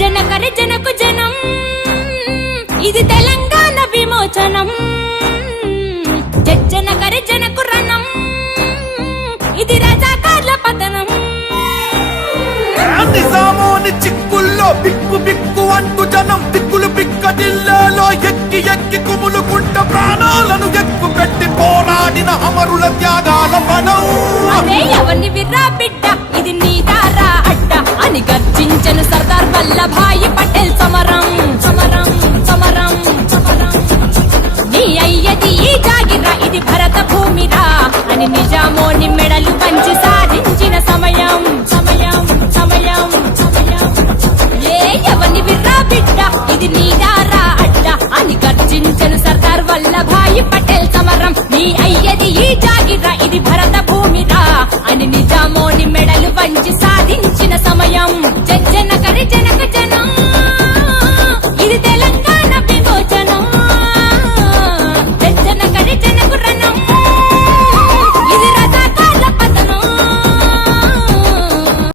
జనకర జనకు జనం ఇది తెలంగాణ విమోచనం జనకర జనకు రణం ఇది రజాకార్ల పతనం నిజామోని చిక్కుల్లో బిక్కు బిక్కు అంటూ జనం దిక్కులు బిక్కటిల్లాలో ఎక్కి ఎక్కి కుములుకుంట ప్రాణాలను ఎక్కు పెట్టి పోరాడిన అమరుల త్యాగాల ఫలం అదే ఎవరిని విర్రా బిడ్డ ఇది నీ దారా అడ్డ అని గర్జించను సర్దార్ వల్లభాయి పటేల్ సమరం సమరం సమరం సమరం నీ అయ్యది ఈ జాగిరా ఇది భరత భూమిరా అని నిజామోని మెడలు పంచి సాధించిన సమయం సమయం సమయం సమయం ఏ ఎవరిని విర్రా బిడ్డ ఇది నీ దారా అడ్డ అని గర్జించను సర్దార్ వల్లభాయి పటేల్ సమరం నీ అయ్యది ఈ జాగిరా ఇది భరత భూమిరా అని నిజామోని మెడలు వంచి